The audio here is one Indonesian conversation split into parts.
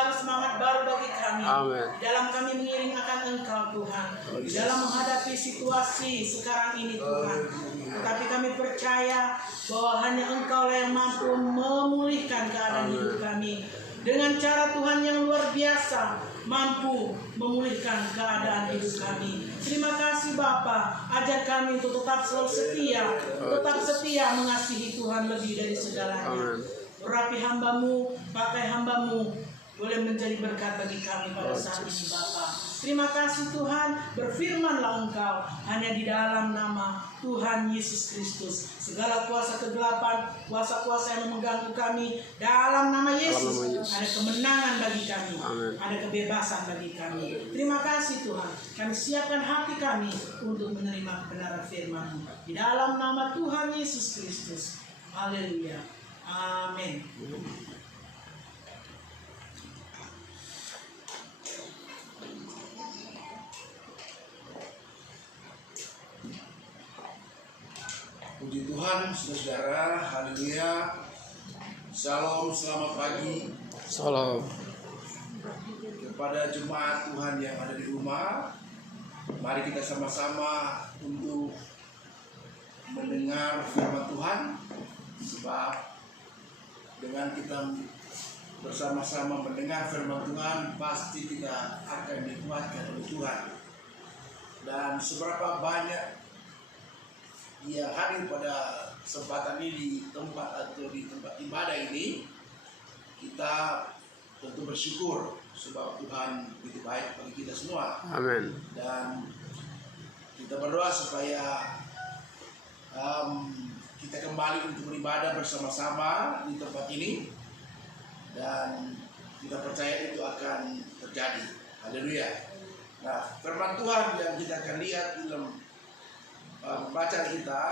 baru, semangat baru bagi kami. Amin. Dalam kami mengiring akan Engkau Tuhan. Di dalam menghadapi situasi sekarang ini Tuhan. Tetapi kami percaya bahwa hanya Engkau yang mampu memulihkan keadaan hidup kami. Dengan cara Tuhan yang luar biasa, mampu memulihkan keadaan hidup kami. Terima kasih Bapa, ajar kami untuk tetap selalu setia mengasihi Tuhan lebih dari segalanya. Urapi hamba-Mu, pakai hamba-Mu, boleh menjadi berkat bagi kami pada saat ini Bapa. Terima kasih Tuhan, berfirmanlah Engkau hanya di dalam nama Tuhan Yesus Kristus. Segala kuasa kegelapan, kuasa-kuasa yang mengganggu kami, dalam nama Yesus ada kemenangan bagi kami. Ada kebebasan bagi kami. Terima kasih Tuhan, kami siapkan hati kami untuk menerima kebenaran firman-Mu. Di dalam nama Tuhan Yesus Kristus. Haleluya. Amin. Puji Tuhan, saudara, haleluya. Shalom, selamat pagi. Salam. Kepada jemaat Tuhan yang ada di rumah, mari kita sama-sama untuk mendengar firman Tuhan. Sebab dengan kita bersama-sama mendengar firman Tuhan, pasti kita akan dikuatkan oleh Tuhan. Dan seberapa banyak yang hadir pada kesempatan ini di tempat ibadah ini, kita tentu bersyukur sebab Tuhan begitu baik bagi kita semua. Amin. Dan kita berdoa supaya kita kembali untuk beribadah bersama-sama di tempat ini, dan kita percaya itu akan terjadi. Haleluya. Nah, firman Tuhan yang kita akan lihat dalam bacaan kita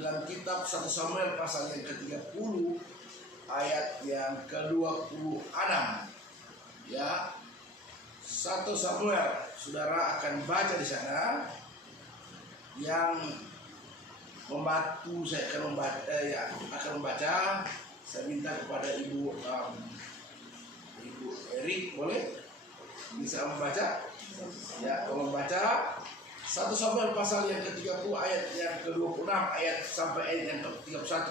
dalam kitab 1 Samuel pasal yang ke-30 ayat yang ke-26. Ya. 1 Samuel, saudara akan baca di sana. Yang membantu saya akan membaca. Saya minta kepada Ibu Erik, boleh bisa membaca? Ya, tolong baca 1 Samuel pasal yang ke-30 ayat yang ke-26 ayat sampai ayat yang ke-31.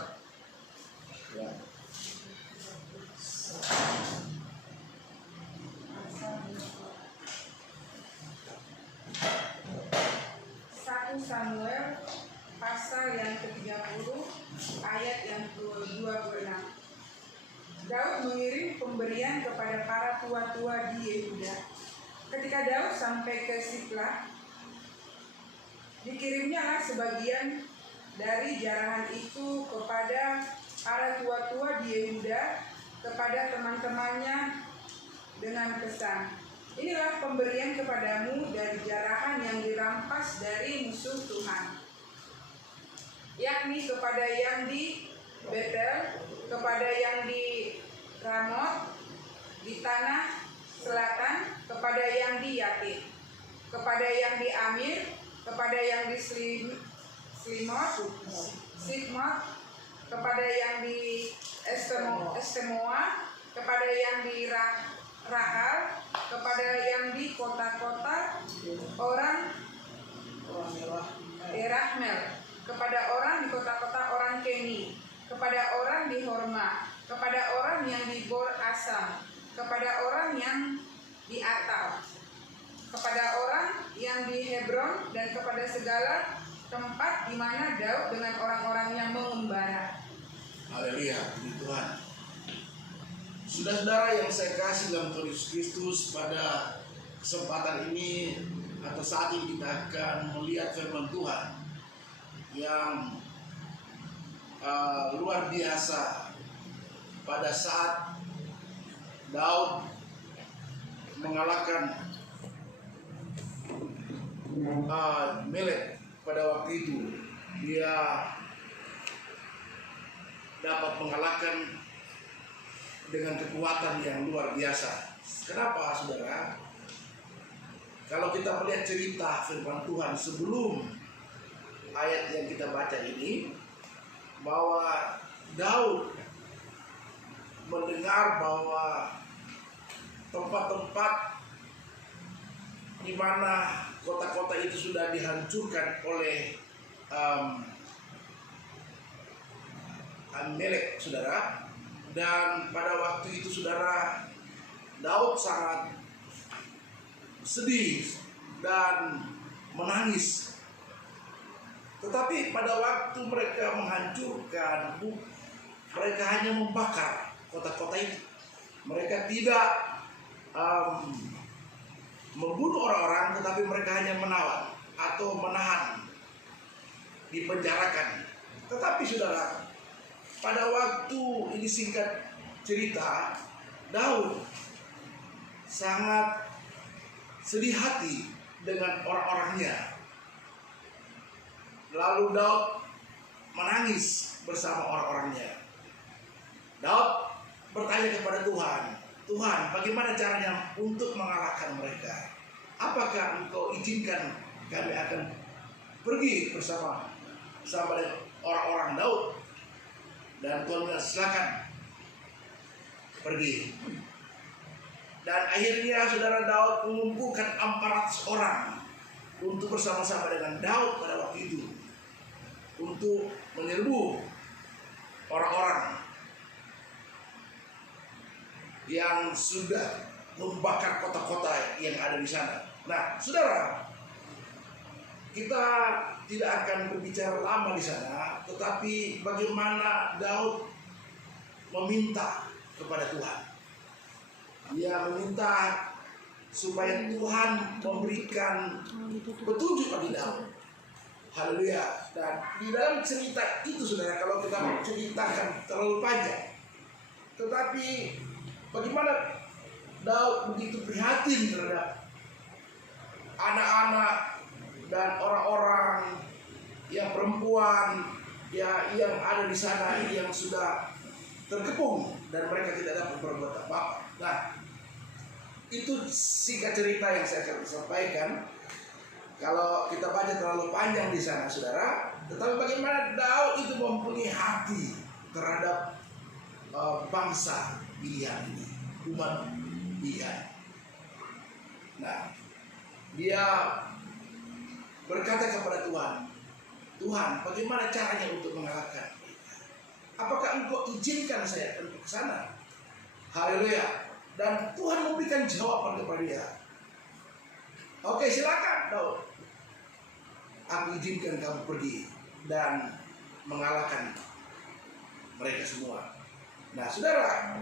Ya. Samuel pasal yang ke-30 ayat yang ke-26. Daud mengirim pemberian kepada para tua-tua di Yehuda. Ketika Daud sampai ke Siklag, dikirimnyalah sebagian dari jarahan itu kepada para tua-tua di Yehuda, kepada teman-temannya dengan pesan, inilah pemberian kepadamu dari jarahan yang dirampas dari musuh Tuhan, yakni kepada yang di Betel, kepada yang di Ramot, di tanah selatan, kepada yang di Yatir, kepada yang di Amir, kepada yang di Sikmot, kepada yang di Estemoa, kepada yang di Rahal, kepada yang di kota-kota orang Erahmel, kepada orang di kota-kota orang Keni, kepada orang di Horma, kepada orang yang di Bor Asam, kepada orang yang di Atal, kepada orang yang di Hebron, dan kepada segala tempat di mana Daud dengan orang-orangnya mengembara. Haleluya, puji Tuhan. Saudara-saudara yang saya kasih dalam Tuhan Yesus Kristus, pada kesempatan ini atau saat ini kita akan melihat firman Tuhan yang luar biasa. Pada saat Daud mengalahkan Melek pada waktu itu, dia dapat mengalahkan dengan kekuatan yang luar biasa. Kenapa, saudara? Kalau kita melihat cerita firman Tuhan sebelum ayat yang kita baca ini, bahwa Daud mendengar bahwa tempat-tempat di mana kota-kota itu sudah dihancurkan oleh Amalek, saudara. Dan pada waktu itu, saudara, Daud sangat sedih dan menangis. Tetapi pada waktu mereka menghancurkan, mereka hanya membakar kota-kota itu. Mereka tidak membunuh orang-orang, tetapi mereka hanya menawan atau menahan, dipenjarakan. Tetapi saudara, pada waktu ini, singkat cerita, Daud sangat sedih hati dengan orang-orangnya. Lalu Daud menangis bersama orang-orangnya. Daud bertanya kepada Tuhan, Tuhan, bagaimana caranya untuk mengalahkan mereka? Apakah Engkau izinkan kami akan pergi bersama dengan orang-orang Daud? Dan Tuhan bilang, silakan pergi. Dan akhirnya saudara, Daud mengumpulkan 400 orang untuk bersama-sama dengan Daud pada waktu itu, untuk menyerbu orang-orang yang sudah membakar kota-kota yang ada di sana. Nah, saudara, kita tidak akan berbicara lama di sana, tetapi bagaimana Daud meminta kepada Tuhan. Dia meminta supaya Tuhan memberikan petunjuk bagi Daud. Haleluya. Dan di dalam cerita itu, saudara, kalau kita menceritakan terlalu panjang, tetapi bagaimana Daud begitu prihatin terhadap anak-anak dan orang-orang yang perempuan yang ada di sana yang sudah terkepung dan mereka tidak dapat berbuat apa-apa. Nah, itu singkat cerita yang saya akan sampaikan. Kalau kita baca terlalu panjang di sana, saudara, tetapi bagaimana Daud itu mempunyai hati terhadap bangsa pilihan ini, umat pilihan. Nah, dia berkata kepada Tuhan, Tuhan, bagaimana caranya untuk mengalahkan mereka? Apakah Engkau izinkan saya untuk ke sana? Haleluya. Dan Tuhan memberikan jawaban kepada dia. Oke, silakan Daud. Aku izinkan kamu pergi dan mengalahkan mereka semua. Nah, saudara,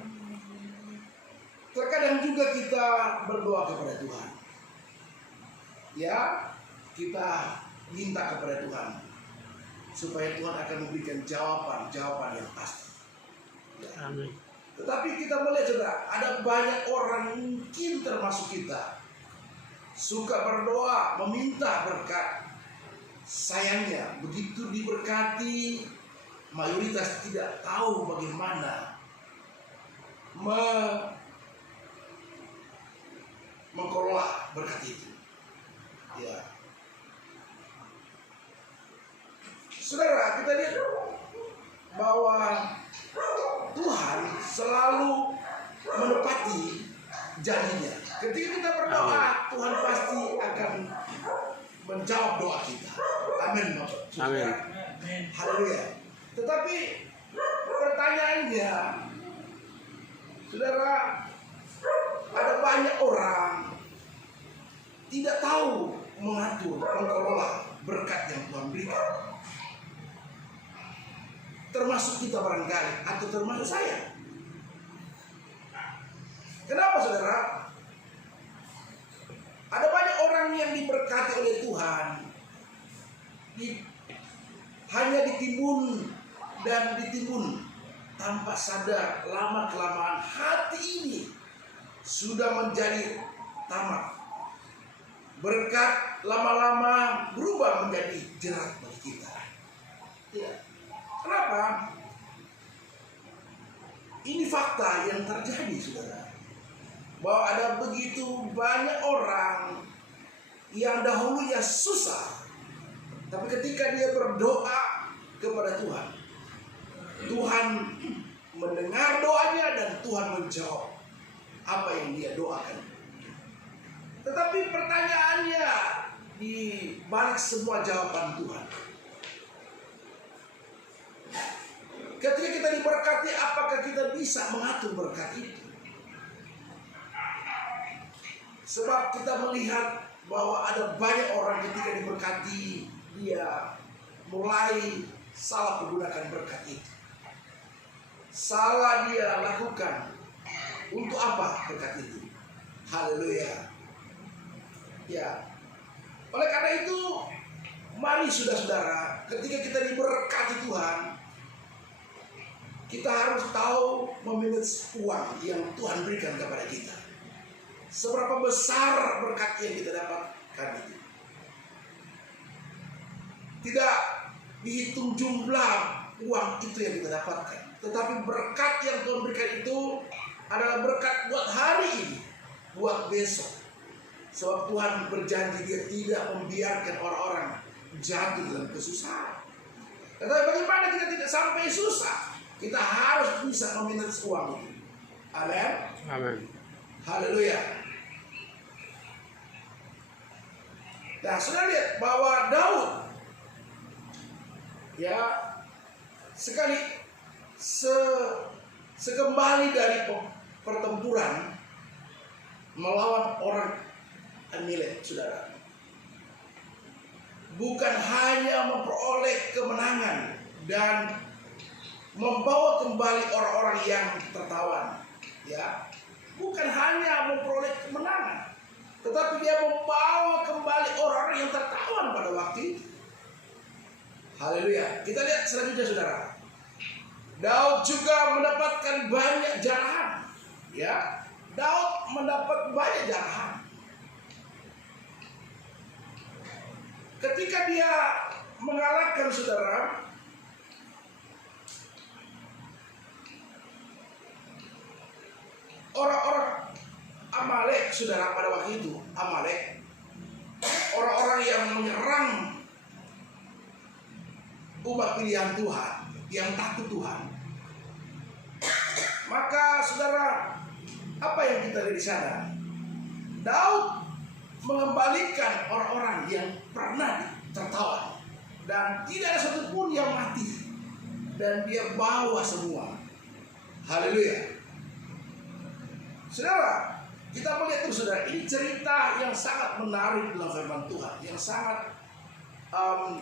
terkadang juga kita berdoa kepada Tuhan. Ya, kita minta kepada Tuhan supaya Tuhan akan memberikan jawaban yang pasti. Ya. Amin. Tetapi kita melihat, saudara, ada banyak orang, mungkin termasuk kita, suka berdoa, meminta berkat. Sayangnya, begitu diberkati, mayoritas tidak tahu bagaimana mengelola berkat itu. Ya. Saudara, kita lihat bahwa Tuhan selalu menepati janjinya. Ketika kita berdoa, Tuhan pasti akan menjawab doa kita. Amin, Bapak. Amin. Haleluya. Tetapi pertanyaannya, saudara, ada banyak orang tidak tahu mengatur, mengelola berkat yang Tuhan berikan. Termasuk kita barangkali, atau termasuk saya. Kenapa, saudara? Ada banyak orang yang diberkati oleh Tuhan, hanya ditimbun dan ditimbun tanpa sadar, lama-kelamaan hati ini sudah menjadi tamak. Berkat lama-lama berubah menjadi jerat bagi kita. Ya. Kenapa? Ini fakta yang terjadi, saudara. Bahwa ada begitu banyak orang yang dahulunya susah, tapi ketika dia berdoa kepada Tuhan, Tuhan mendengar doanya dan Tuhan menjawab apa yang dia doakan. Tetapi pertanyaannya di balik semua jawaban Tuhan, ketika kita diberkati, apakah kita bisa mengatur berkat itu? Sebab kita melihat bahwa ada banyak orang ketika diberkati, dia mulai salah menggunakan berkat itu. Salah dia lakukan. Untuk apa berkat itu? Haleluya. Ya. Oleh karena itu, mari saudara-saudara, ketika kita diberkati Tuhan, kita harus tahu memanage uang yang Tuhan berikan kepada kita. Seberapa besar berkat yang kita dapatkan itu. Tidak dihitung jumlah uang itu yang kita dapatkan, tetapi berkat yang Tuhan berikan itu adalah berkat buat hari ini, buat besok. Sebab Tuhan berjanji dia tidak membiarkan orang-orang jatuh dalam kesusahan. Tetapi bagaimana kita tidak sampai susah? Kita harus bisa memanage uang itu. Amin. Amin. Haleluya. Nah, sudah lihat bahwa Daud ya sekali sekembali dari pertempuran melawan orang Amalek, saudara, bukan hanya memperoleh kemenangan dan membawa kembali orang-orang yang tertawan, ya, bukan hanya memperoleh kemenangan, tetapi dia membawa kembali orang-orang yang tertawan pada waktu itu. Haleluya. Kita lihat selanjutnya, saudara. Daud juga mendapatkan banyak jarahan. Ya, Daud mendapat banyak jarahan. Ketika dia mengalahkan, saudara, orang-orang Amalek, saudara, pada waktu itu Amalek, orang-orang yang menyerang umat pilihan Tuhan, yang takut Tuhan. Maka, saudara, apa yang kita lihat di sana? Daud mengembalikan orang-orang yang pernah tertawan, dan tidak ada satupun yang mati, dan dia bawa semua. Haleluya. Saudara, kita melihat terus, saudara, ini cerita yang sangat menarik dalam firman Tuhan, yang sangat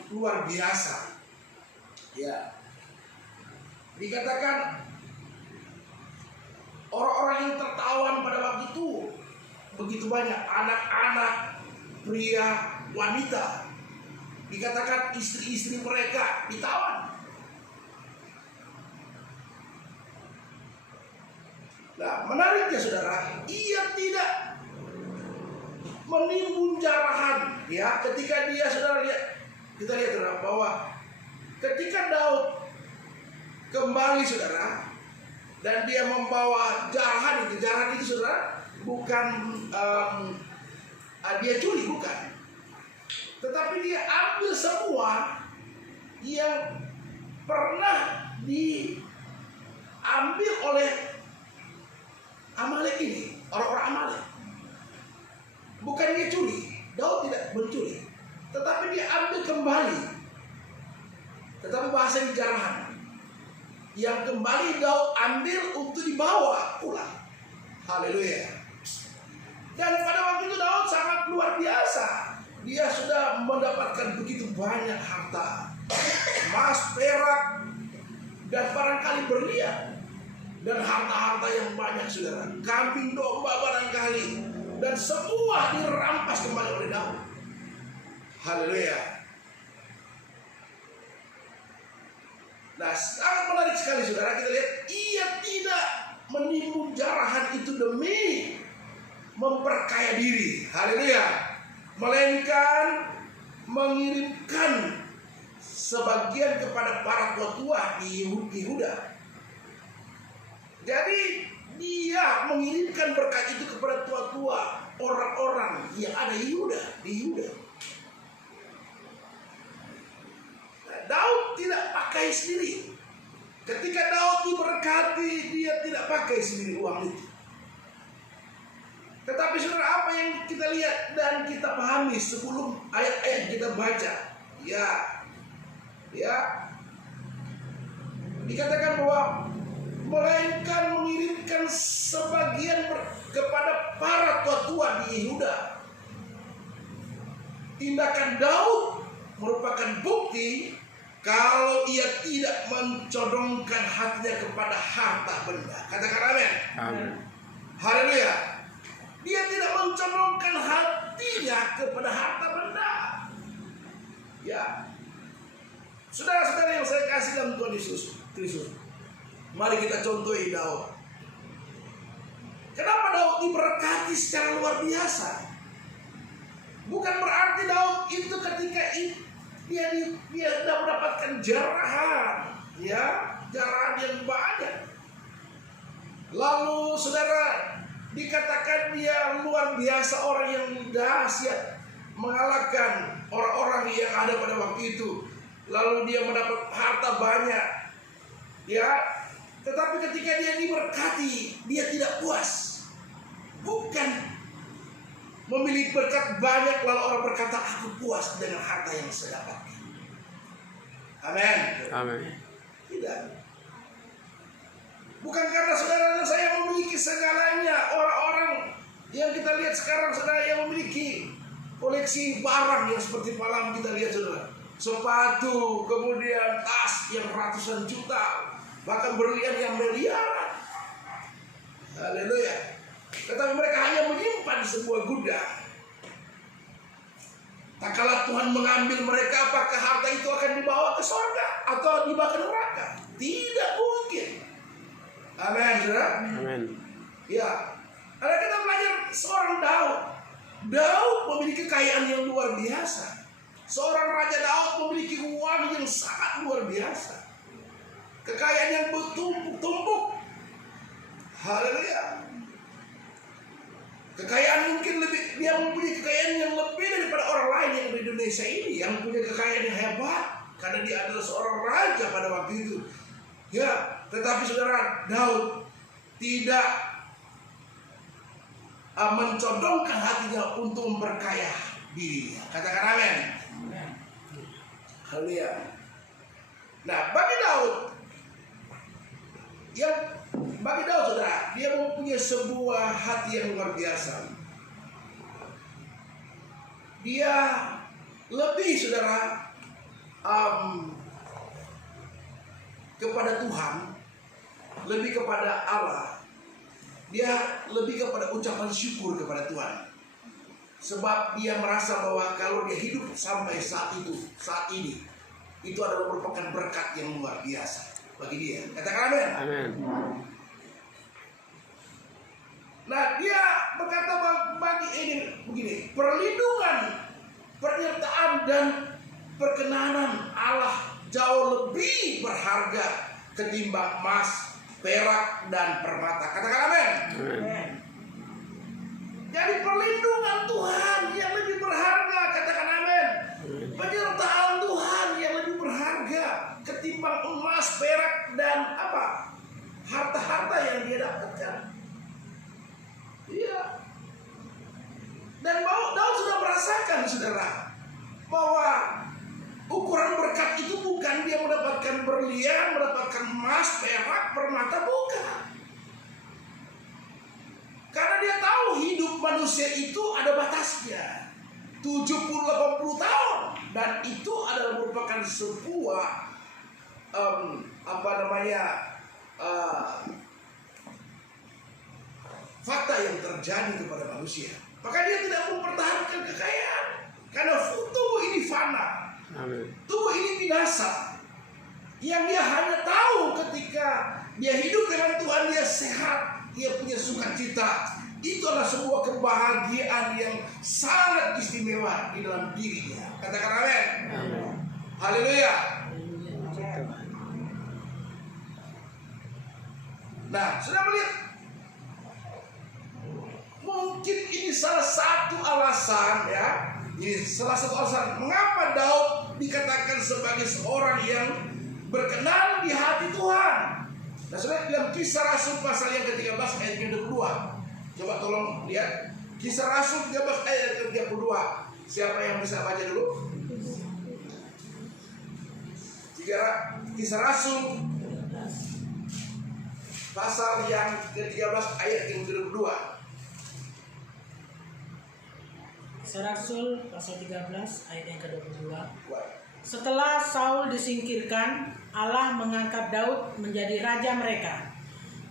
luar biasa. Ya, dikatakan orang-orang yang tertawan pada waktu itu begitu banyak, anak-anak, pria, wanita. Dikatakan istri-istri mereka ditawan. Nah, menariknya, saudara, ia tidak menimbun jarahan. Ya, ketika dia, saudara, lihat, kita lihat, saudara, bahwa ketika Daud kembali, saudara, dan dia membawa jarahan itu, saudara, bukan dia curi, bukan, tetapi dia ambil semua yang pernah diambil oleh Amalek ini, orang-orang Amalek. Bukan dia curi, Daud tidak mencuri, tetapi dia ambil kembali. Tetapi bahasa di jarahan yang kembali Daud ambil untuk dibawa pulang. Haleluya. Dan pada waktu itu Daud sangat luar biasa. Dia sudah mendapatkan begitu banyak harta, emas, perak, dan barangkali berlian, dan harta-harta yang banyak, saudara, kambing domba barangkali, dan semua dirampas kembali oleh Daud. Haleluya. Nah, sangat menarik sekali, saudara. Kita lihat, ia tidak menimbun jarahan itu demi memperkaya diri. Haleluya. Melainkan mengirimkan sebagian kepada para tua-tua di Yehuda. Jadi dia mengirimkan berkat itu kepada tua-tua, orang-orang yang ada di Yehuda. Daud tidak pakai sendiri. Ketika Daud diberkati, dia tidak pakai sendiri uang itu. Tetapi saudara, apa yang kita lihat dan kita pahami sebelum ayat-ayat kita baca, ya dikatakan bahwa melainkan mengirimkan sebagian kepada para tua-tua di Yehuda. Tindakan Daud merupakan bukti kalau ia tidak mencondongkan hatinya kepada harta benda. Katakan amin. Amin. Haleluya. Dia tidak mencondongkan hatinya kepada harta benda. Ya. Saudara-saudara yang saya kasih dalam Tuhan Yesus Kristus, mari kita contohi Daud. Kenapa Daud diberkati secara luar biasa? Bukan berarti Daud itu ketika dia sudah mendapatkan jarahan, jarahan yang banyak. Lalu saudara, dikatakan dia luar biasa, orang yang dahsyat, mengalahkan orang-orang yang ada pada waktu itu. Lalu dia mendapat harta banyak, tetapi ketika dia diberkati, dia tidak puas. Bukan memiliki berkat banyak lalu orang berkata aku puas dengan harta yang saya dapatkan. Amin. Amin. Tidak. Bukan karena saudara dan saya memiliki segalanya. Orang-orang yang kita lihat sekarang, saudara, yang memiliki koleksi barang yang seperti malam kita lihat, saudara, sepatu, kemudian tas yang ratusan juta, bahkan berlian yang miliaran. Haleluya. Tetapi mereka hanya menyimpan di sebuah gudang. Tak kala Tuhan mengambil mereka, apakah harta itu akan dibawa ke surga atau dibawa ke neraka? Tidak mungkin. Amin, saudara. Amin. Ya, ada kita belajar seorang Daud. Daud memiliki kekayaan yang luar biasa. Seorang Raja Daud memiliki uang yang sangat luar biasa. Kekayaan yang bertumpuk-tumpuk. Haleluya. Kekayaan mungkin lebih, dia mempunyai kekayaan yang lebih daripada orang lain yang di Indonesia ini, yang punya kekayaan yang hebat karena dia adalah seorang raja pada waktu itu. Ya, tetapi saudara, Daud tidak mencondongkan hatinya untuk memperkaya dirinya. Katakan amin. Haleluya. Nah, bagi Daud, saudara, dia mempunyai sebuah hati yang luar biasa. Dia lebih, saudara, kepada Tuhan, lebih kepada Allah. Dia lebih kepada ucapan syukur kepada Tuhan. Sebab dia merasa bahwa kalau dia hidup sampai saat ini, itu adalah merupakan berkat yang luar biasa bagi dia. Katakan amin. Amin. Nah, dia berkata bagi ini begini, perlindungan, penyertaan dan perkenanan Allah jauh lebih berharga ketimbang emas, perak dan permata. Katakan amin. Amin. Jadi perlindungan Tuhan yang lebih berharga, katakan amin. Penyertaan Tuhan yang lebih berharga ketimbang emas, perak dan apa? Harta-harta yang dia dapatkan. Iya. Dan Daud sudah merasakan, saudara, bahwa ukuran berkat itu bukan dia mendapatkan berlian, mendapatkan emas, perak, permata, bukan. Karena dia tahu hidup manusia itu ada batasnya, 70-80 tahun, dan itu adalah merupakan sebuah fakta yang terjadi kepada manusia. Maka dia tidak mempertahankan kekayaan, karena tubuh ini fana. Amin. Tubuh ini binasa. Yang dia hanya tahu ketika dia hidup dengan Tuhan, dia sehat, dia punya sukacita. Itu adalah sebuah kebahagiaan yang sangat istimewa di dalam dirinya. Katakan amin. Haleluya. Nah, sudah melihat, mungkin ini salah satu alasan, mengapa Daud dikatakan sebagai seorang yang berkenan di hati Tuhan. Nah, saudara, dalam Kisah Rasul pasal yang ke-13 ayat ke-22, coba tolong lihat Kisah Rasul 13 ayat ke-32. Siapa yang bisa baca dulu? Kisah Rasul pasal yang ke-13 ayat yang ke-22. Kisah Rasul pasal 13 ayat yang ke-22. Setelah Saul disingkirkan, Allah mengangkat Daud menjadi raja mereka.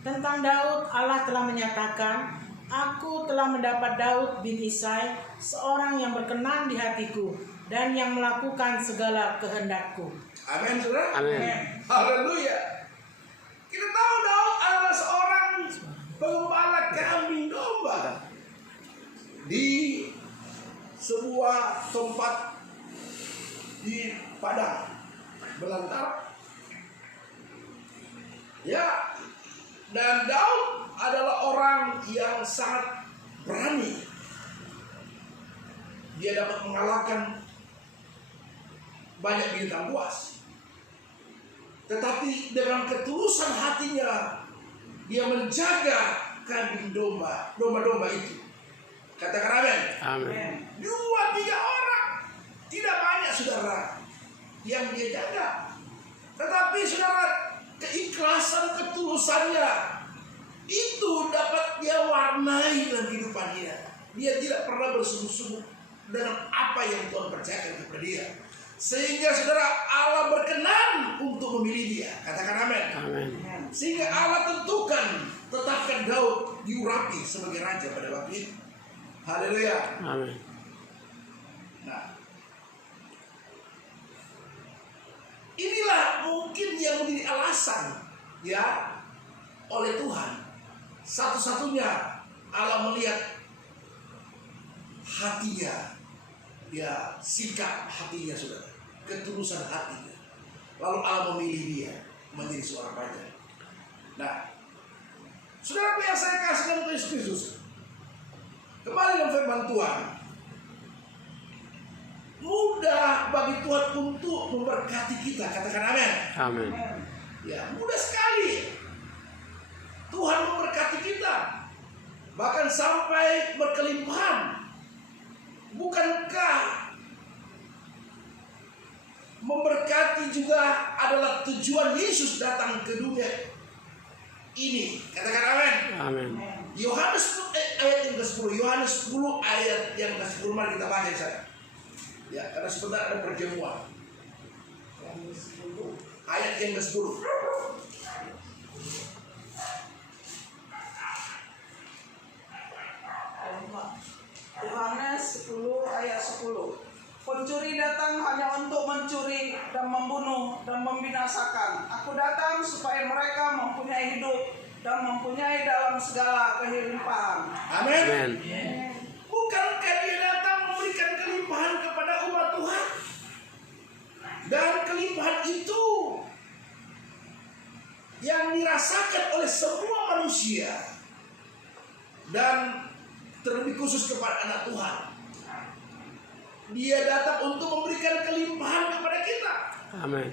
Tentang Daud, Allah telah menyatakan, Aku telah mendapat Daud bin Isai, seorang yang berkenan di hatiku dan yang melakukan segala kehendakku. Amin, saudara. Amin. Haleluya. Kita tahu Daud adalah seorang pengembala kambing domba di sebuah tempat di padang belantara. Ya, dan Daud adalah orang yang sangat berani. Dia dapat mengalahkan banyak bintang buas. Tetapi dengan ketulusan hatinya, dia menjaga kambing domba-domba itu. Katakan amin. Amin. 2-3 orang, tidak banyak saudara yang dia jaga. Tetapi saudara, keikhlasan, ketulusannya itu dapat dia warnai dalam kehidupan dia. Dia tidak pernah bersungguh-sungguh dengan apa yang Tuhan percayakan kepada dia. Sehingga saudara, Allah berkenan untuk memilih dia. Katakan amin. Amin. Sehingga Allah tetapkan Daud diurapi sebagai raja pada waktu itu. Haleluya. Amin. Nah, inilah mungkin yang menjadi alasan ya oleh Tuhan. Satu-satunya Allah melihat hatinya, ya sikap hatinya saudara, ketulusan hatinya. Lalu Allah memilih dia menjadi seorang raja. Nah, saudara yang saya kasih dalam Yesus Kristus, kembali dalam firman Tuhan, mudah bagi Tuhan untuk memberkati kita. Katakan amin. Amin. Ya, mudah sekali Tuhan memberkati kita, bahkan sampai berkelimpahan. Bukankah memberkati juga adalah tujuan Yesus datang ke dunia ini? Katakan amin. Amin. Yohanes ayat yang ke-10, Yohanes 10 ayat yang ke-10, mari kita baca saya. Ya, karena sebentar ada perjamuan. Ayat yang ke-10. Yohanes 10 ayat 10. Pencuri datang hanya untuk mencuri dan membunuh dan membinasakan. Aku datang supaya mereka mempunyai hidup dan mempunyai dalam segala kelimpahan. Amin. Amin. Bukankah dia datang memberikan kelimpahan kepada umat Tuhan? Dan kelimpahan itu yang dirasakan oleh semua manusia, dan terlebih khusus kepada anak Tuhan. Dia datang untuk memberikan kelimpahan kepada kita. Amin.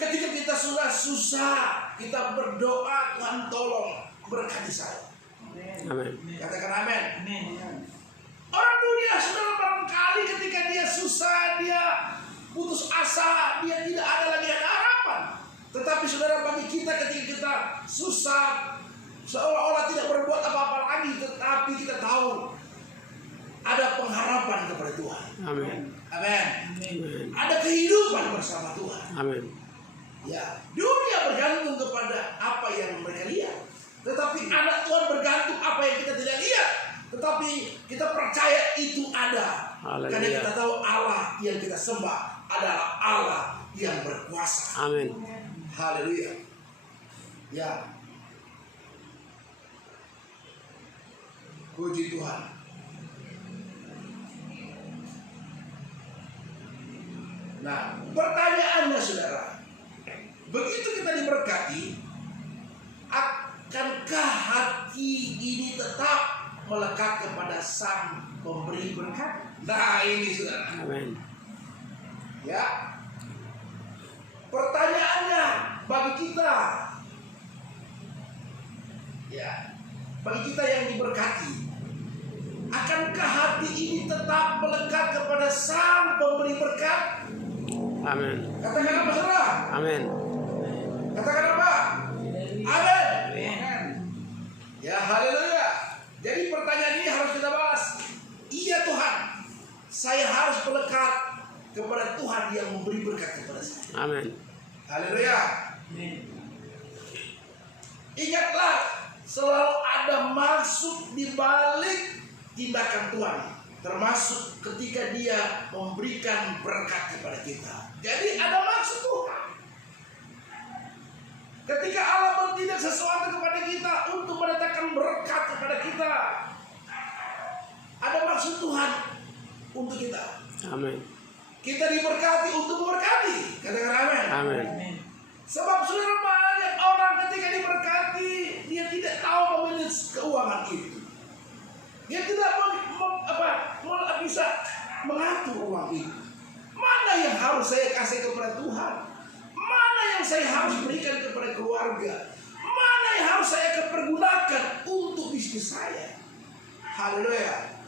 Ketika kita sudah susah, kita berdoa, Tuhan tolong berkati saya. Amin. Katakan amin. Amin. Orang dunia saudara, barangkali ketika dia susah, dia putus asa, dia tidak ada lagi harapan. Tetapi saudara, bagi kita ketika kita susah, seolah-olah tidak berbuat apa-apa lagi, tetapi kita tahu ada pengharapan kepada Tuhan. Amin. Amin. Amin. Ada kehidupan bersama Tuhan. Amin. Ya, dunia bergantung kepada apa yang mereka lihat, tetapi anak Tuhan bergantung apa yang kita tidak lihat, tetapi kita percaya itu ada. Haleluya. Karena kita tahu Allah yang kita sembah adalah Allah yang berkuasa. Amin. Haleluya. Ya. Puji Tuhan. Nah, pertanyaannya saudara, begitu kita diberkati, akankah hati ini tetap melekat kepada Sang Pemberi berkat? Nah, ini saudara. Amin. Ya. Pertanyaannya bagi kita, ya, bagi kita yang diberkati, Sang Pemberi berkat. Amin. Katakan apa saudara? Amin. Katakan apa? Amin. Ya, haleluya. Jadi pertanyaan ini harus kita bahas. Iya Tuhan, saya harus melekat kepada Tuhan yang memberi berkat kepada saya. Amin. Haleluya. Ingatlah, selalu ada maksud di balik tindakan Tuhan, termasuk ketika Dia memberikan berkat kepada kita. Jadi ada maksud Tuhan. Ketika Allah bertindak sesuatu kepada kita untuk mendatangkan berkat kepada kita, ada maksud Tuhan untuk kita. Amin. Kita diberkati untuk memberkati. Katakan amin. Amin. Sebab saudara, banyak orang ketika diberkati, dia tidak tahu memanage keuangan itu. Dia tidak bisa mengatur uang itu. Mana yang harus saya kasih kepada Tuhan? Mana yang saya harus berikan kepada keluarga? Mana yang harus saya pergunakan untuk bisnis saya? Haleluya.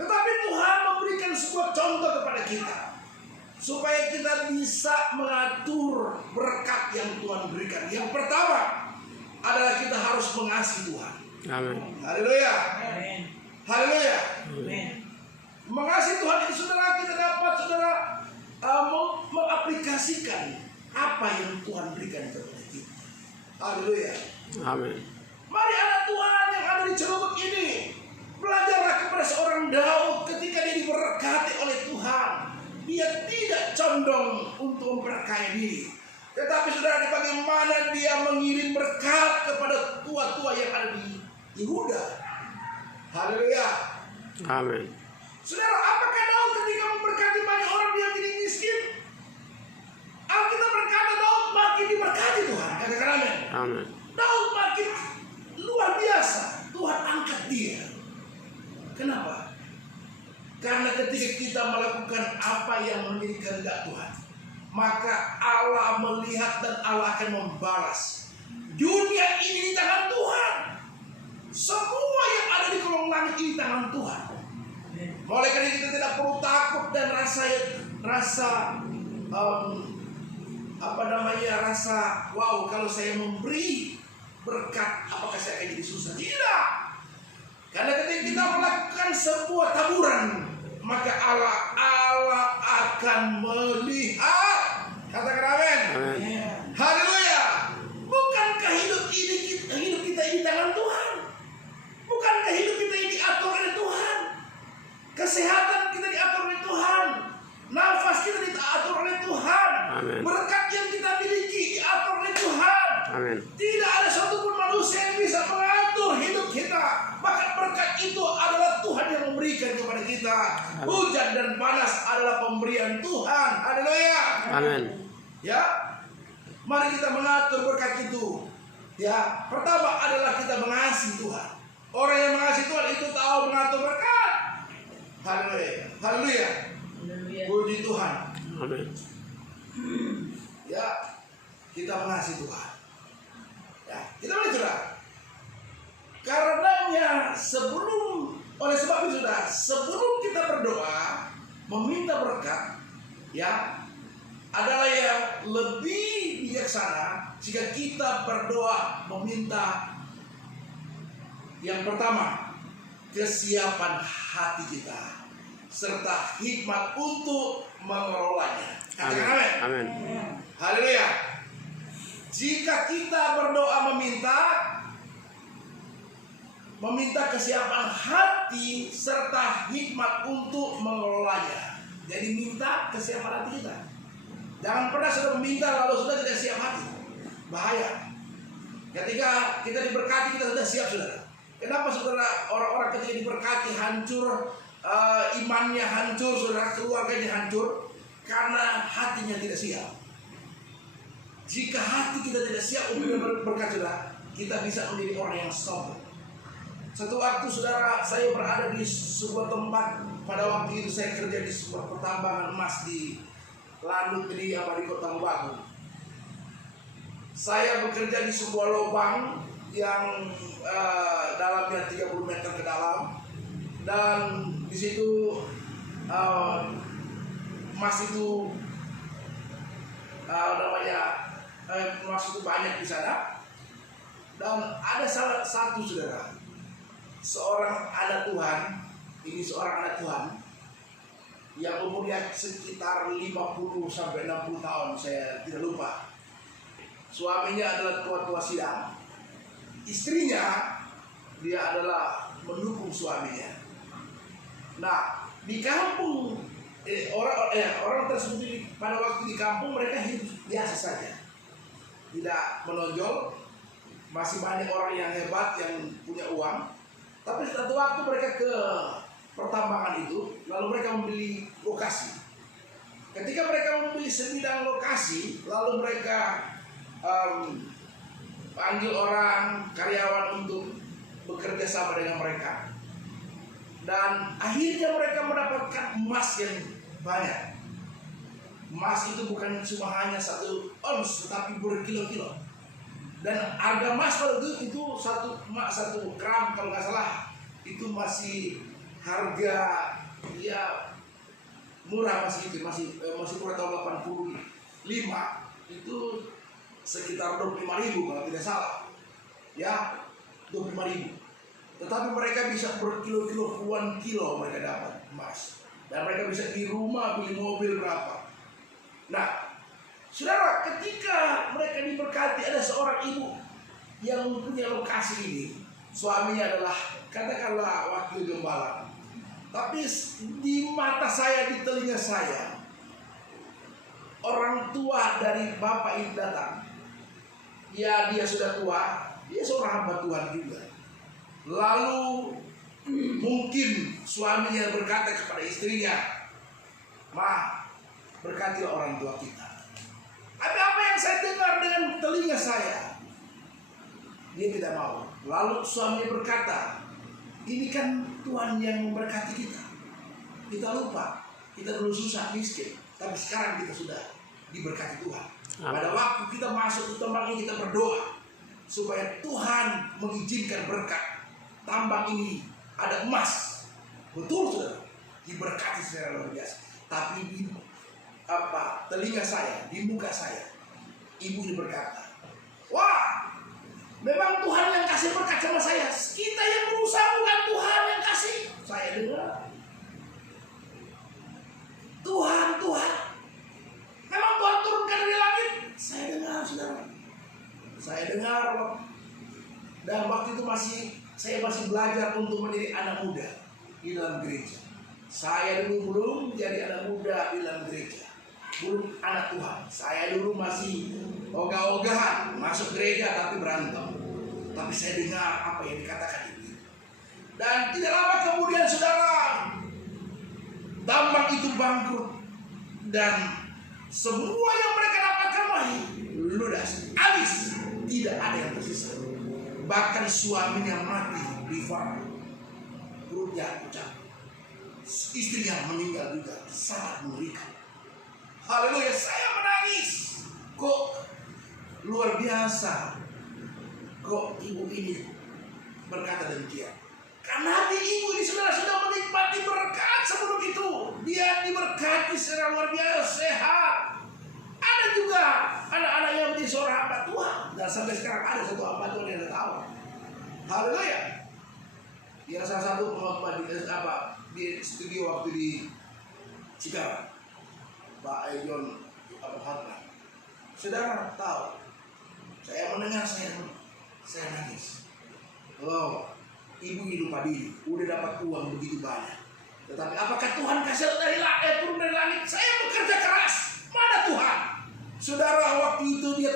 Tetapi Tuhan memberikan sebuah contoh kepada kita, supaya kita bisa mengatur berkat yang Tuhan berikan. Yang pertama adalah kita harus mengasihi Tuhan. Amin. Haleluya. Haleluya. Amin. Mengasihi Tuhan itu saudara, kita dapat saudara mengaplikasikan apa yang Tuhan berikan kepada kita. Haleluya. Amin. Mari anak Tuhan yang ada di Celebut ini, belajarlah kepada seorang Daud ketika dia diberkati oleh Tuhan. Dia tidak condong untuk memperkaya diri, tetapi saudara, bagaimana dia mengirim berkat kepada tua-tua yang ada di Yehuda. Haleluya. Amin. Saudara, apakah Daud ketika memberkati banyak orang dia jadi miskin? Alkitab berkata Daud makin diberkati Tuhan. Katakan amin. Amin. Daud makin luar biasa. Tuhan angkat dia. Kenapa? Karena ketika kita melakukan apa yang menjadi kehendak Tuhan, maka Allah melihat dan Allah akan membalas. Dunia ini di tangan Tuhan. Semua yang ada di kolong langit ini di tangan Tuhan. Oleh karena kita tidak perlu takut dan rasa wow, kalau saya memberi berkat, apakah saya akan jadi susah? Tidak. Karena ketika kita melakukan sebuah taburan, maka Allah akan melihat. Katakan amin. Haleluya. Bukankah hidup kita ini di tangan Tuhan? Bukankah hidup kita ini diatur oleh Tuhan? Kesehatan kita diatur oleh Tuhan. Nafas kita diatur oleh Tuhan. Amin. Berkat yang kita miliki diatur oleh Tuhan. Amin. Tidak ada satupun manusia yang bisa mengatur hidup kita. Maka berkat itu adalah Tuhan yang memberikan kepada kita. Hujan dan panas adalah pemberian Tuhan. Haleluya. Amin. Ya, mari kita mengatur berkat itu. Ya, pertama adalah kita mengasihi Tuhan. Orang yang mengasihi Tuhan itu tahu mengatur berkat. Haleluya. Haleluya. Puji Tuhan. Amin. Ya, kita mengasihi Tuhan. Ya, kita belajar. Karenanya oleh sebab itu sudah, sebelum kita berdoa meminta berkat, ya, adalah yang lebih bijaksana jika kita berdoa meminta yang pertama, kesiapan hati kita serta hikmat untuk mengelolanya. Katakan amin. Amin. Haleluya. Jika kita berdoa meminta kesiapan hati serta hikmat untuk mengelolanya. Jadi minta kesiapan hati kita. Jangan pernah sudah meminta lalu sudah tidak siap hati. Bahaya. Ketika kita diberkati kita sudah siap, saudara. Kenapa saudara orang-orang ketika diberkati hancur, imannya hancur, saudara, keluarganya hancur? Karena hatinya tidak siap. Jika hati kita tidak siap untuk berkat, saudara, kita bisa menjadi orang yang sombong. Satu waktu saudara, saya berada di sebuah tempat. Pada waktu itu saya kerja di sebuah pertambangan emas di Landut di Kota Mobagu. Saya bekerja di sebuah lubang yang dalamnya 30 meter ke dalam, dan di situ emas itu emas itu banyak di sana. Dan ada salah satu saudara, seorang anak Tuhan, ini seorang anak Tuhan yang umurnya sekitar 50 sampai 60 tahun, saya tidak lupa. Suaminya adalah tua-tua sidang. Istrinya dia adalah mendukung suaminya. Nah, di kampung orang tersebut pada waktu di kampung mereka hidup biasa saja, tidak menonjol. Masih banyak orang yang hebat yang punya uang. Tapi satu waktu mereka ke pertambangan itu, lalu mereka membeli lokasi. Ketika mereka membeli 9 lokasi, lalu mereka panggil orang karyawan untuk bekerja sama dengan mereka. Dan akhirnya mereka mendapatkan emas yang banyak. Emas itu bukan cuma hanya 1 ons, tetapi berkilo-kilo. Dan harga emas pada itu 1 gram kalau nggak salah itu masih harga ya murah, masih murah tahun 85 itu sekitar 25.000 kalau tidak salah ya, 25.000. Tetapi mereka bisa berkilo-kilo, puluhan kilo mereka dapat emas, dan mereka bisa di rumah beli mobil berapa. Nah, saudara, ketika mereka diberkati, ada seorang ibu yang mempunyai lokasi ini. Suaminya adalah katakanlah wakil gembala. Tapi di mata saya, di telinga saya, orang tua dari bapak ini datang. Ya, dia sudah tua, dia seorang hamba Tuhan juga. Lalu mungkin suaminya berkata kepada istrinya, "Ma, berkatilah orang tua kita." Tapi apa yang saya dengar dengan telinga saya, dia tidak mau. Lalu suami berkata, "Ini kan Tuhan yang memberkati kita. Kita lupa, kita dulu susah miskin, tapi sekarang kita sudah diberkati Tuhan." Pada waktu kita masuk ke tambang ini, kita berdoa supaya Tuhan mengizinkan berkat tambang ini ada emas. Betul saudara, diberkati secara luar biasa. Tapi di telinga saya, di muka saya, ibu ini berkata, "Wah, memang Tuhan yang kasih berkat sama saya. Kita yang berusaha, bukan Tuhan yang kasih." Saya dengar, Tuhan, memang Tuhan turunkan dari langit. Saya dengar, saudara. Saya dengar, dan waktu itu saya masih belajar untuk menjadi anak muda di dalam gereja. Saya dulu belum jadi anak muda di dalam gereja, belum anak Tuhan. Saya dulu masih ogah-ogahan masuk gereja tapi berantem. Tapi saya dengar apa yang dikatakan itu. Dan tidak lama kemudian saudara, tambang itu bangkrut. Dan semua yang mereka dapatkan ludas, habis. Tidak ada yang tersisa. Bahkan suaminya mati di farm, perutnya pecah. Istrinya meninggal juga, sangat mengerikan. Haleluya, saya menangis. Kok luar biasa, kok ibu ini berkata demikian. Karena hati ibu ini sudah menikmati berkat sebelum itu. Dia diberkati secara luar biasa, sehat. Ada juga anak-anak yang menjadi seorang hamba Tuhan. Dan sampai sekarang ada satu hamba Tuhan yang tidak tahu. Haleluya. Yang salah satu pengkhotbah di studio waktu di Cikarang, Pak Ejon khotbah. Saudara tahu, saya mendengar, saya nangis. Loh, ibu ini lupa diri, udah dapat uang begitu banyak. Tetapi apakah Tuhan kasih turun dari langit? Saya bekerja keras, mana Tuhan? Saudara, waktu itu dia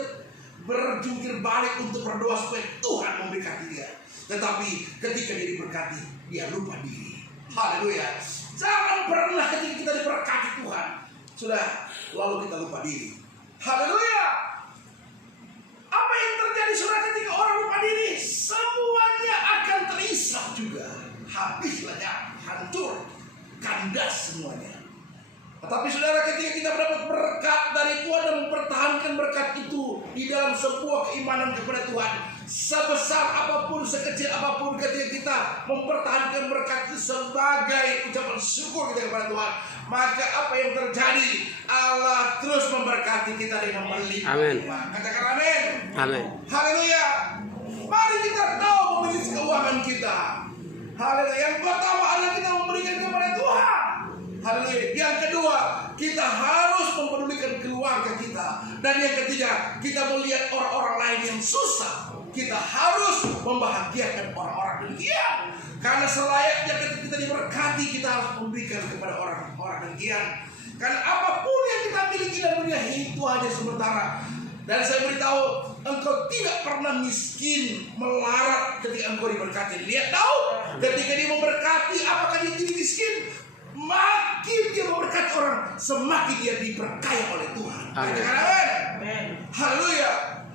berjungkir balik untuk berdoa supaya Tuhan memberkati dia. Tetapi ketika dia diberkati, dia lupa diri. Haleluya. Jangan pernah ketika kita diberkati Tuhan, sudah lalu kita lupa diri. Haleluya. Apa yang terjadi saudara ketika orang lupa diri? Semuanya akan terisap juga. Habislah ya, hancur, kandas semuanya. Tetapi saudara, ketika kita mendapat berkat dari Tuhan dan mempertahankan berkat itu di dalam sebuah keimanan kepada Tuhan, sebesar apapun, sekecil apapun, ketika kita mempertahankan berkat itu sebagai ucapan syukur kita kepada Tuhan, maka apa yang terjadi? Allah terus memberkati kita dengan berlimpah. Amin. Katakan amin. Amin. Haleluya. Mari kita tahu memanage keuangan kita. Haleluya. Yang pertama adalah kita memberikan kepada Tuhan. Haleluya. Yang kedua, kita harus mempedulikan keluarga kita. Dan yang ketiga, kita melihat orang-orang lain yang susah. Kita harus membahagiakan orang-orang demikian. Karena selayaknya ketika kita diberkati, kita harus memberikan kepada orang-orang demikian. Karena apapun yang kita miliki dalam dunia itu hanya sementara. Dan saya beritahu, engkau tidak pernah miskin melarat ketika engkau diberkati. Lihat tahu, ketika dia memberkati, apakah dia jadi miskin? Makin dia memberkati orang, semakin dia diperkaya oleh Tuhan. Katakan amin. Haleluya.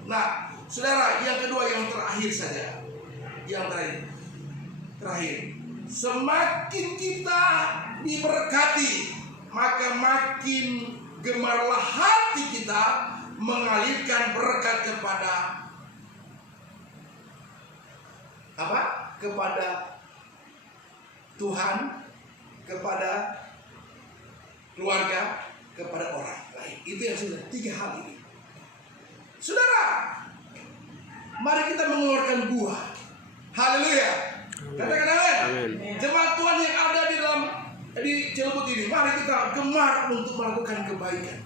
Nah, saudara, yang kedua, yang terakhir saja. Yang terakhir. Semakin kita diberkati, maka makin gemarlah hati kita mengalirkan berkat kepada apa? Kepada Tuhan, kepada keluarga, kepada orang lain. Itu yang sudah 3 hal ini. Saudara, mari kita mengeluarkan buah. Haleluya. Katakan amin. Jemaat Tuhan yang ada di Cilebut ini, mari kita gemar untuk melakukan kebaikan.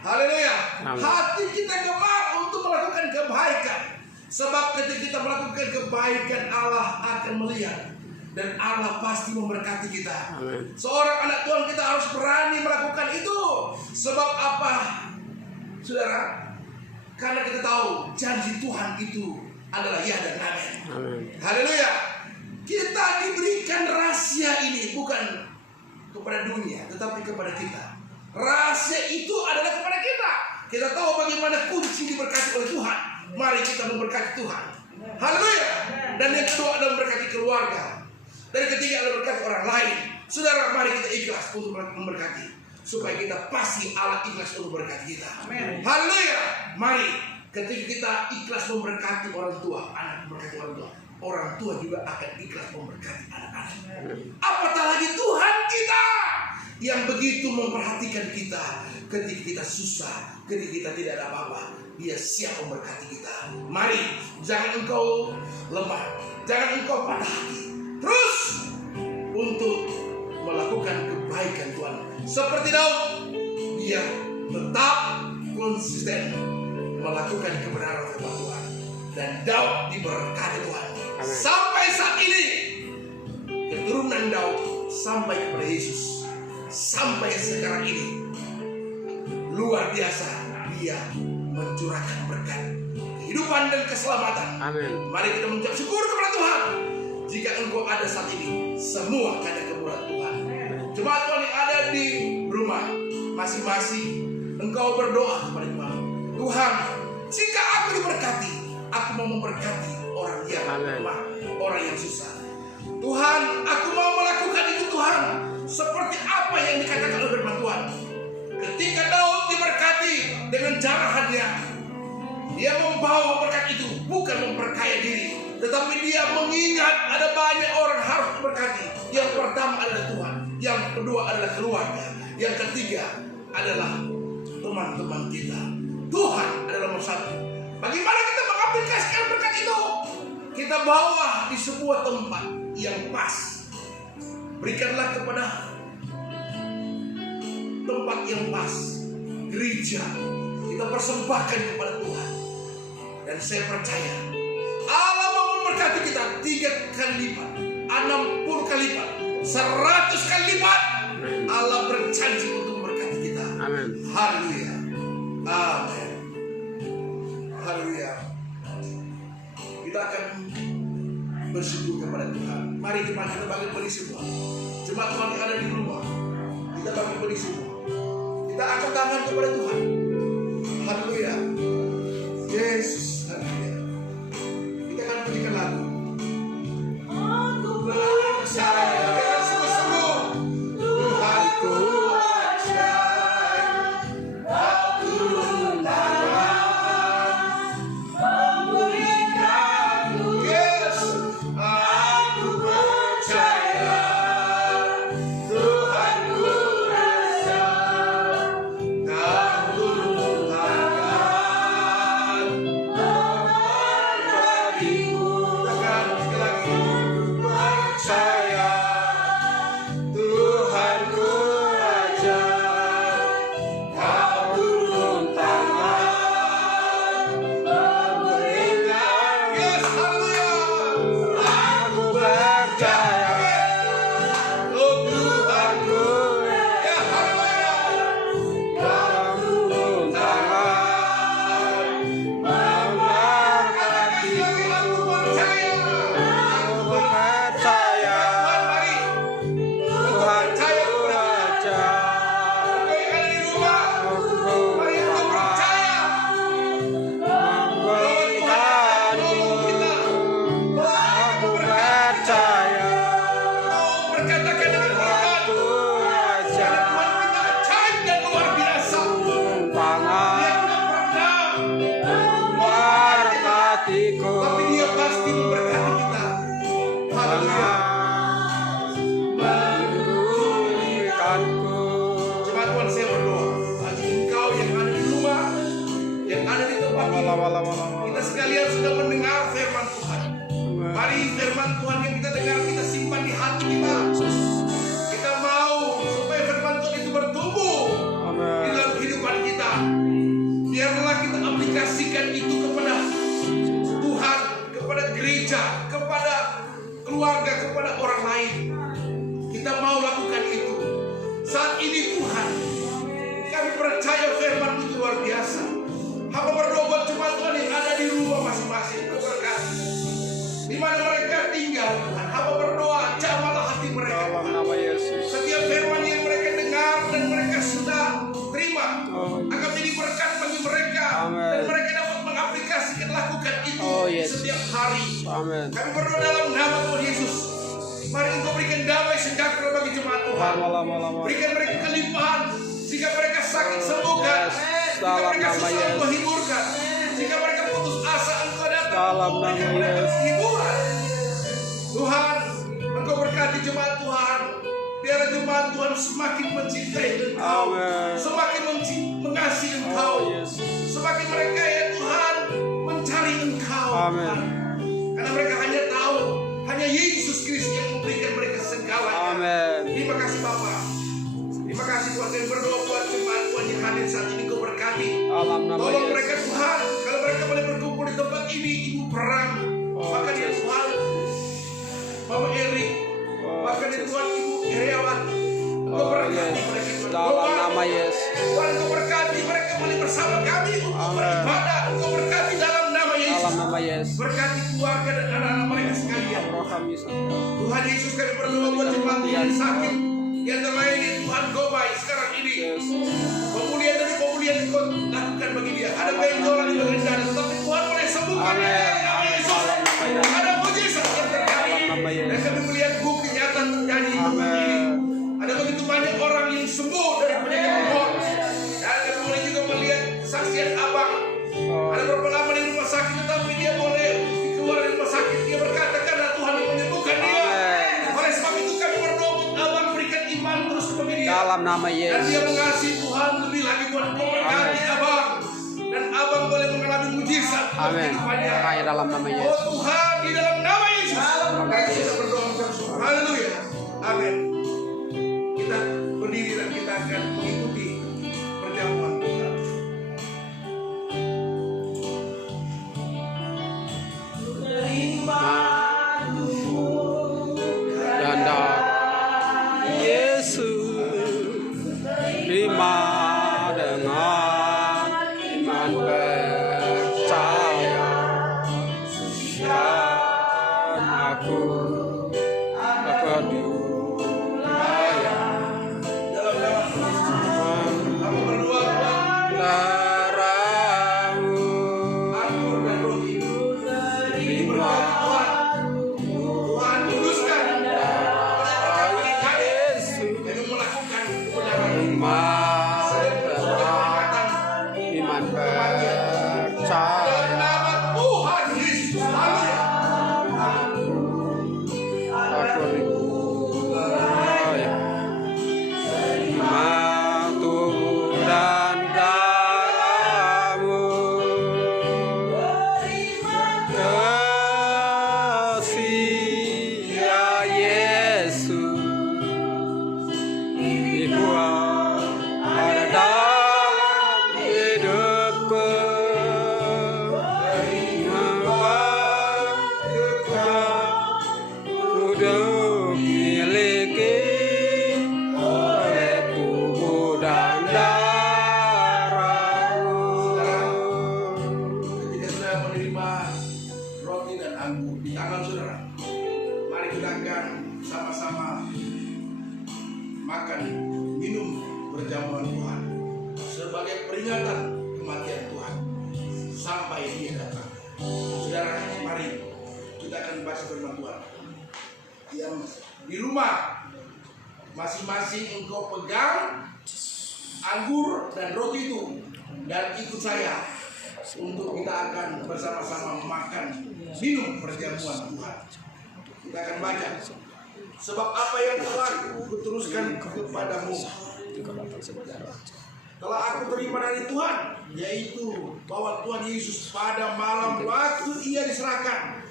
Haleluya. Hati kita gemar untuk melakukan kebaikan. Sebab ketika kita melakukan kebaikan, Allah akan melihat. Dan Allah pasti memberkati kita. Amin. Seorang anak Tuhan, kita harus berani melakukan itu. Sebab apa? Saudara, karena kita tahu janji Tuhan itu adalah ya dan amin. Haleluya. Kita diberikan rahasia ini bukan kepada dunia, tetapi kepada kita. Rahasia itu adalah kepada kita. Kita tahu bagaimana kunci diberkati oleh Tuhan. Mari kita memberkati Tuhan. Haleluya. Dan yang kedua adalah memberkati keluarga. Dan yang ketiga adalah memberkati orang lain. Saudara, mari kita ikhlas untuk memberkati, supaya kita pasti Allah ikhlas untuk memberkati kita. Haleluya. Mari ketika kita ikhlas memberkati orang tua, anak memberkati orang tua juga akan ikhlas memberkati anak-anak. Apatah lagi Tuhan kita yang begitu memperhatikan kita ketika kita susah, ketika kita tidak ada apa-apa, Dia siap memberkati kita. Mari, jangan engkau lemah, jangan engkau patah hati, terus untuk melakukan kebaikan Tuhan. Seperti Daud, dia tetap konsisten melakukan kebenaran firman Tuhan, dan Daud diberkati Tuhan. Sampai saat ini keturunan Daud sampai kepada Yesus, sampai sekarang ini luar biasa, dia mencurahkan berkat kehidupan dan keselamatan. Amin. Mari kita mengucap syukur kepada Tuhan. Jika engkau ada saat ini, semua karena kemurahan Tuhan. Jemaat Tuhan yang ada di rumah, masing-masing engkau berdoa kepada Tuhan. Tuhan, jika aku diberkati, aku mau memberkati orang yang lemah, orang yang susah. Tuhan, aku mau melakukan itu Tuhan, seperti apa yang dikatakan oleh firman Tuhan. Ketika Daud diberkati dengan jarahannya, dia membawa berkat itu bukan memperkaya diri, tetapi dia mengingat ada banyak orang harus diberkati. Yang pertama adalah Tuhan, yang kedua adalah keluarga, yang ketiga adalah teman-teman kita. Tuhan adalah nomor 1. Bagaimana kita mengaplikasikan berkat itu? Kita bawa di sebuah tempat yang pas. Berikanlah kepada tempat yang pas, gereja. Kita persembahkan kepada Tuhan. Dan saya percaya Allah mau memberkati kita 3 kali lipat, 60 kali lipat, 100 kali lipat. Allah berjanji untuk memberkati kita. Amin. Haleluya. Amin. Haleluya. Kita akan bersyukur kepada Tuhan. Mari kita bagi beri semua. Jemaat Tuhan yang ada di rumah, kita bagi beri semua. Kita angkat tangan kepada Tuhan. Haleluya. Yesus. Haleluya. Kita akan berikan lagu. Aku percaya dengan sungguh-sungguh. Tuhanku ajaib. Aku baik. Kita mau lakukan itu. Saat ini Tuhan, kami percaya firman itu luar biasa. Hamba berdoa buat jemaat Tuhan yang ada di rumah masing-masing. Kau berkati. Di mana mereka tinggal Tuhan. Hamba berdoa, jamahlah hati mereka. Dalam nama Yesus. Setiap firman yang mereka dengar dan mereka sudah terima, akan jadi berkat bagi mereka. Amen. Dan mereka dapat mengaplikasikan, lakukan itu Yes. setiap hari. Amin. Kami berdoa dalam nama Tuhan Yesus. Mari Engkau berikan damai sejahtera bagi jemaat Tuhan. Berikan mereka kelimpahan. Jika mereka sakit, sembuhkan. Jika Dalam mereka nama susah, Yesus. Engkau hiburkan. Jika mereka putus asa, Engkau datang. Dalam nama Berikan mereka Yesus. hiburan. Tuhan, Engkau berkati jemaat Tuhan. Biar jemaat Tuhan semakin mencintai Engkau. Amin. Semakin mengasihi Engkau. Yesus. Semakin mereka ya Tuhan mencari Engkau. Amin. Tuhan. Karena mereka hanya tahu, hanya Yesus Kristus yang memberikan mereka segalanya. Amin. Terima kasih Bapa. Terima kasih Tuhan. Kami berdoa buat jemaat Tuhan yang hadir saat ini. Kau berkati. Dalam nama Tolong Yesus. mereka Tuhan. Kalau mereka boleh berkumpul di tempat ini, Ibu Perang. Bahkan ya Tuhan, Mama Erik. Bahkan ya Tuhan, Ibu Heriawati. Kau berkati mereka Tuhan. Dalam nama Yesus. Tuhan, Kau berkati mereka boleh bersama kami untuk beribadah. Kau berkati dalam nama Yesus. Dalam nama Yesus. Berkati keluarga dan anak-anak mereka sekalian. Tuhan Yesus, kami berdoa buat jemaat yang sakit. Di antara lain ya Tuhan, Gobay sekarang ini. Pemulihan demi pemulihan Kau lakukan bagi dia. Ada benjolan di bagian dada, tetapi Tuhan boleh sembuhkan dia dalam nama Yesus. Ada mujizat yang terjadi. Dan kami melihat bukti nyata terjadi di tempat ini. Ada begitu banyak orang yang sembuh dari penyakit tumor. Dan kami boleh juga melihat kesaksian Abang. Ada beberapa lama di rumah sakit, tetapi dia boleh keluar dari rumah sakit. Dia berkata karena Tuhan yang menyembuhkan dia. Oleh sebab itu kami berdoa untuk Abang, berikan iman terus kepada dia. Dalam nama Dan Yesus. dia mengasihi Tuhan lebih lagi. Tuhan Kau berkati Abang. Dan Abang boleh mengalami mujizat. Amin. Hanya dalam nama Oh Yesus. Tuhan, di dalam nama Yesus. Kita berdoa bersyukur. Haleluya. Amin. Kita berdiri dan kita akan mengikuti perjamuan Tuhan. Dan darah Yesus. Terima dengan iman percaya. Dan aku dapat dipercaya. Dalam nama Tuhan. Aku berdoa buat Darahmu. anggur dan roti. Ini berkat Tuhan. Tuhan kuduskan. Yesus. Yang melakukan kebenaran. Iman percaya. Dalam nama Tuhan Yesus. Haleluya. Aku dipercaya. Terima tubuh dan darahmu. Kasih ya Yesus. Dibuat ada dalam hidupku. Udah miliki oleh tubuh dan darahmu. Ketika saudara menerima roti dan anggur di tangan saudara, mari kita akan sama-sama makan, minum perjamuan Tuhan sebagai peringatan kematian Tuhan sampai Dia datang. Saudara, mari kita akan baca firman Tuhan. Yang di rumah masing-masing engkau pegang anggur dan roti itu dan ikut saya untuk kita akan bersama-sama makan minum perjamuan Tuhan. Kita akan baca. Sebab apa yang telah kuteruskan kepadamu telah aku terima dari Tuhan, yaitu bahwa Tuhan Yesus pada malam waktu Ia diserahkan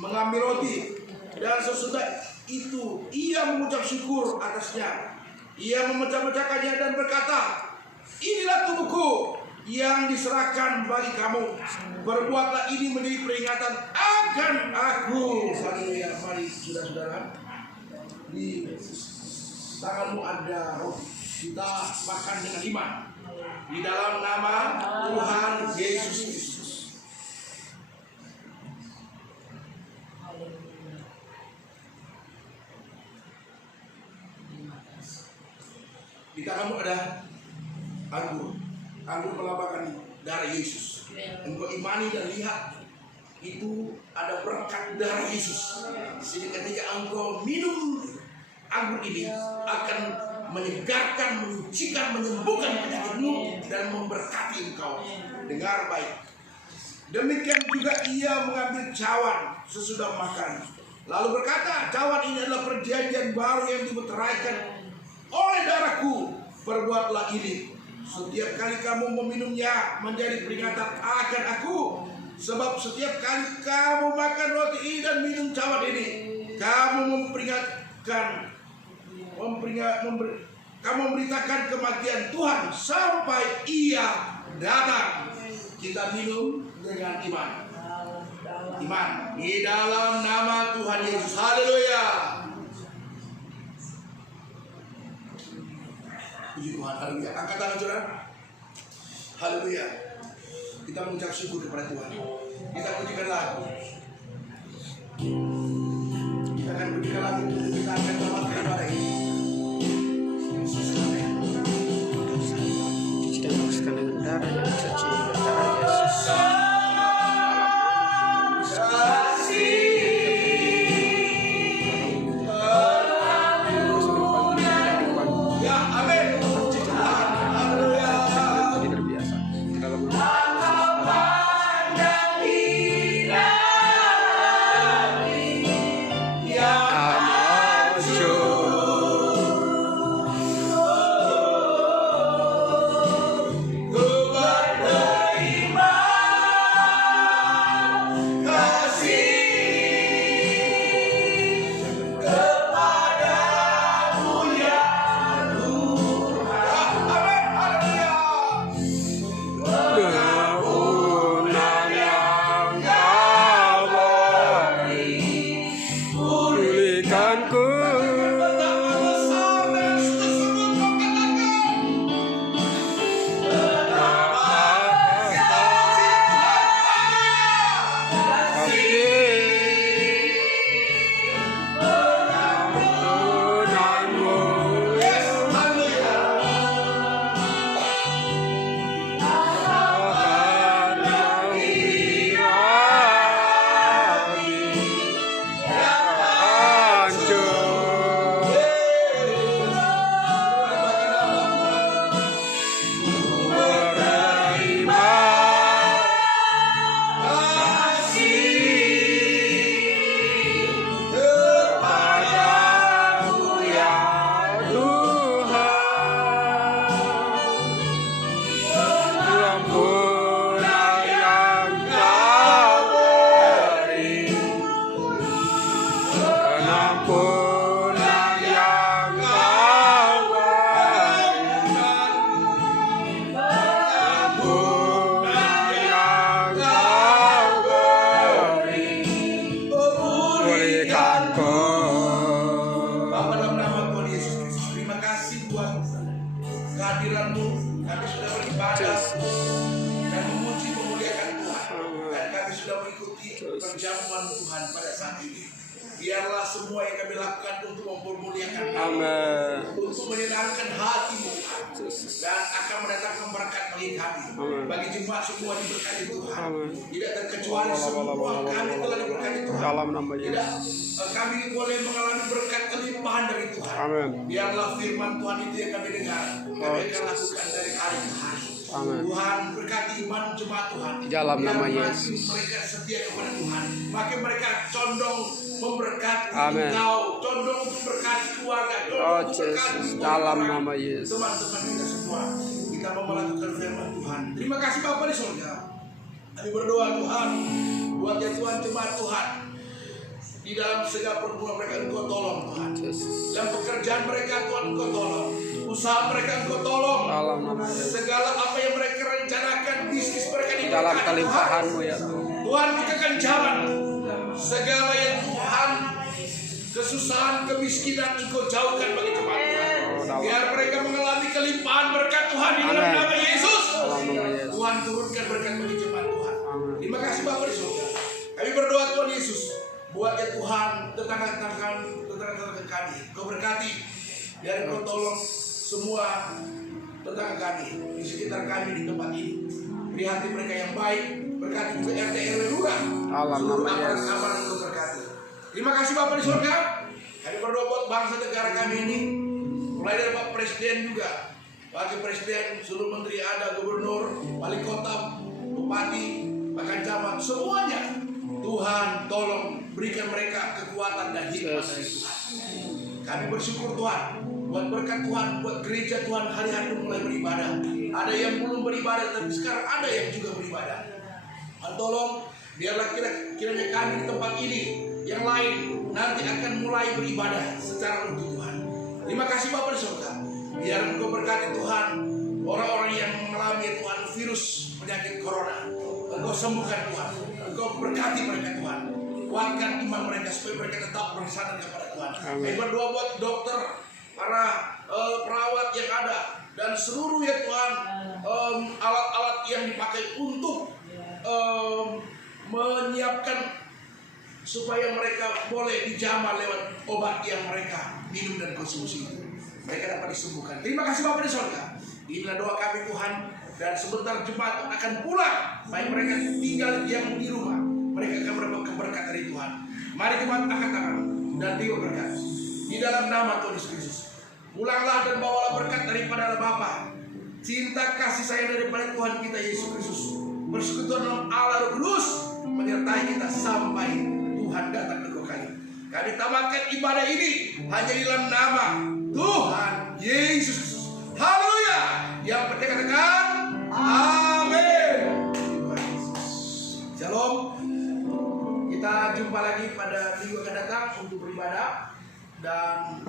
mengambil roti, dan sesudah itu Ia mengucap syukur atasnya. Ia memecah-mecahkannya dan berkata, inilah tubuhku yang diserahkan bagi kamu. Berbuatlah ini menjadi peringatan akan aku. Haleluya. Mari saudara-saudara, Di tanganmu ada roti. Kita makan dengan iman. Di dalam nama Tuhan Yesus Kristus. Di tanganmu ada anggur. Anggur melambangkan darah Yesus. Engkau imani dan lihat, itu ada berkat darah Yesus. Sehingga ketika engkau minum anggur ini akan menyegarkan, menyucikan, menyembuhkan penyakitmu dan memberkati engkau. Dengar baik. Demikian juga ia mengambil cawan sesudah makan, lalu berkata, cawan ini adalah perjanjian baru yang dimeteraikan oleh darahku. Perbuatlah ini setiap kali kamu meminumnya menjadi peringatan akan aku. Sebab setiap kali kamu makan roti ini dan minum cawan ini, kamu memberitakan kematian Tuhan sampai Ia datang. Kita minum dengan iman. Iman di dalam nama Tuhan Yesus. Haleluya. Puji Tuhan. Haleluya. Angkat tangan saudara. Haleluya. Kita mengucap syukur kepada Tuhan. Kita pujikan lagu. Kita akan pujikan lagu. Kita akan melakukan ibadah ini. Kita bersihkan dengan darah yang suci, darah Yesus. Ya, amin. Haleluya. Tidak biasa. Dalam kehadiran-Mu, kami sudah beribadah dan memuji memuliakan Tuhan, dan kami sudah mengikuti perjamuan Tuhan pada saat ini. Biarlah semua yang kami lakukan untuk mempermuliakan Amin. untuk menyenangkan hati-Mu dan akan mendatangkan berkat bagi kami. Bagi jemaat semua diberkati Tuhan. Tidak terkecuali semua kami telah diberkati Tuhan. Dalam nama Tidak, Yesus. kami boleh mengalami berkat kelimpahan dari Tuhan. Amin. Biarlah firman Tuhan itu yang kami dengar, kami akan lakukan dari hari ke hari. Amin. Tuhan berkati iman jemaat Tuhan. Dalam nama Biar Yesus. makin mereka setia kepada Tuhan, makin mereka condong memberkati Amin. Engkau, condong memberkati keluarga, Oh condong memberkati Yesus, semua dalam orang. nama Yesus. Teman-teman kita semua, kita mau melakukan firman Tuhan. Terima kasih Bapa di surga. Kami berdoa Tuhan, buat ya Tuhan jemaat Tuhan. Di dalam segala pergumulan mereka Engkau tolong Tuhan. Yesus. Dalam pekerjaan mereka Tuhan Engkau tolong. Usaha mereka Engkau tolong. Dalam nama Yesus. Segala apa yang mereka rencanakan, bisnis mereka diberkati Dalam Tuhan. kelimpahan-Mu ya Tuhan. Tuhan bukakan jalan. Segala yang Tuhan kesusahan, kemiskinan Engkau jauhkan bagi jemaat Tuhan. Biar mereka mengalami kelimpahan berkat Tuhan di dalam nama Yesus. Tuhan turunkan berkat bagi jemaat Tuhan. Terima kasih Bapa di surga. Kami berdoa Tuhan Yesus, buat ya Tuhan tetangga-tetangga kami. Kau berkati, biar Kau tolong semua tetangga kami di sekitar kami di tempat ini. Beri hati mereka yang baik, berkati juga RT RW lurah. Seluruh aparat Kau berkati. Terima kasih Bapak di surga. Kami berdoa buat bangsa negara kami ini, mulai dari Pak Presiden juga, Wakil Presiden, seluruh menteri ada, gubernur, wali kota, bupati, bahkan camat, semuanya. Tuhan tolong berikan mereka kekuatan dan hikmat dari Tuhan. Kami bersyukur Tuhan buat berkat Tuhan, buat gereja Tuhan hari-hari mulai beribadah. Ada yang belum beribadah, tapi sekarang ada yang juga beribadah. Tuhan tolong, biarlah kiranya kami di tempat ini, yang lain nanti akan mulai beribadah secara utuh Tuhan. Terima kasih Bapak di surga. Biar Engkau berkati Tuhan orang-orang yang mengalami Tuhan virus penyakit corona. Engkau sembuhkan Tuhan. Engkau berkati mereka Tuhan. Kuatkan iman mereka supaya mereka tetap bersandar kepada Tuhan. Kami berdoa buat dokter, para perawat yang ada, dan seluruh ya Tuhan alat-alat yang dipakai untuk menyiapkan supaya mereka boleh dijamah lewat obat yang mereka minum dan konsumsi. Mereka dapat disembuhkan. Terima kasih Bapak di surga. Inilah doa kami Tuhan. Dan sebentar jemaat akan pulang. Baik mereka tinggal yang di rumah, mereka akan mendapat keberkatan dari Tuhan. Mari jemaat angkat tangan dan tiba berkat di dalam nama Tuhan Yesus Kristus. Pulanglah dan bawalah berkat daripada Bapa, cinta kasih sayang daripada Tuhan kita Yesus Kristus, persekutuan dalam Allah Roh Kudus menyertai kita sampai Tuhan datang kedua kali. Kami tamatkan ibadah ini hanya di dalam nama Tuhan Yesus Kristus. Haleluya. Yang percaya katakan amin. Shalom. Kita jumpa lagi pada minggu akan datang untuk beribadah, dan